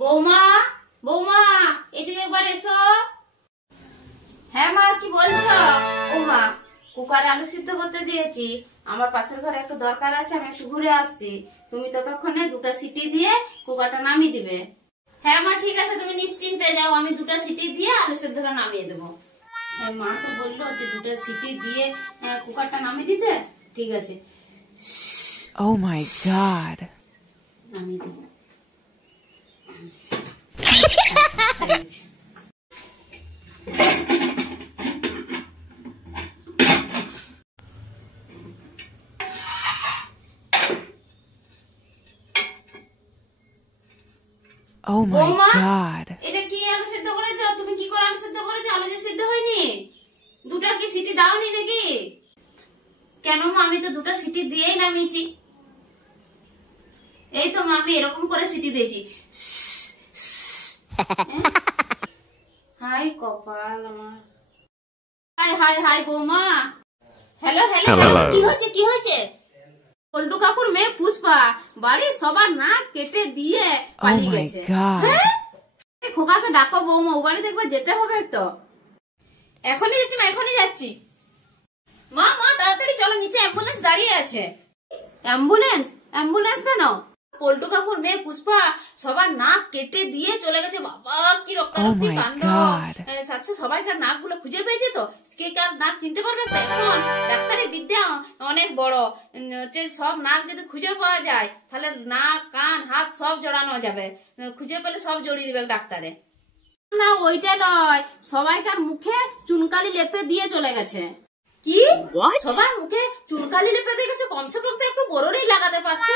বৌমা, বৌমা, এদিকে একবার এসো। হ্যাঁ মা, কি বলছো? ও মা, কুকারে আলু সিদ্ধ করতে দিয়েছি, আমার পাশের ঘরে একটু দরকার আছে, আমি একটু ঘুরে আসছি। তুমি ততক্ষণে 2টা সিটি দিয়ে কুকারটা নামিয়ে দিবে। হ্যাঁ মা, ঠিক আছে, তুমি নিশ্চিন্তে যাও, আমি 2টা সিটি দিয়ে আলু সিদ্ধটা নামিয়ে দেবো। হ্যাঁ, মা তো বললো যে 2টা সিটি দিয়ে কুকারটা নামিয়ে দিতে। ঠিক আছে। Oh my god. নামিয়ে দিই। Oh my god. এটা কি আলু সিদ্ধ করেছো? তুমি কি করে আলু সিদ্ধ করেছো? আলু যে সিদ্ধ হয়নি? 2টা কি সিটি দাওনি নাকি? কেন মা, আমি তো 2টা সিটি দিয়েই নামিয়েছি। এই তো মা, আমি এরকম করে সিটি দিয়েছি। হাই কপাল আমার। হাই হাই হাই বৌমা। হ্যালো হ্যালো, কি হয়েছে কি হয়েছে? পল্টু কাকুর মেয়ে পুষ্পা বাড়ির সবার নাক কেটে দিয়ে পালিয়ে গেছে। খোকাকে ডাকো বৌমা, ও বাড়ি দেখবে যেতে হবে তো। এখনই যাচ্ছি মা, এখনই যাচ্ছি। মা মা, তাড়াতাড়ি চলো, নিচে অ্যাম্বুলেন্স দাঁড়িয়ে আছে। অ্যাম্বুলেন্স? অ্যাম্বুলেন্স কেন? পল্টু কাকুর মেয়ে পুষ্পা সবার নাক কেটে দিয়ে চলে গেছে। বাবা, কি রক্তারক্তি কাণ্ড। আচ্ছা, সবাইকার নাক গুলো খুঁজে পেয়েছে তো? কে কার নাক চিনতে পারবে তো? এখন ডাক্তারি বিদ্যা অনেক বড়, সব নাক যদি খুঁজে পাওয়া যায় তাহলে নাক কান হাত সব জড়ানো যাবে। খুঁজে পেলে সব জড়িয়ে দিবে ডাক্তারে। না, ওইটা নয়, সবাইকার মুখে চুনকালি লেপে দিয়ে চলে গেছে। কি? সবার মুখে চুনকালি লেপে দিয়ে গেছে? কমসে কম তো একটু বড়রই লাগাতে পারতো।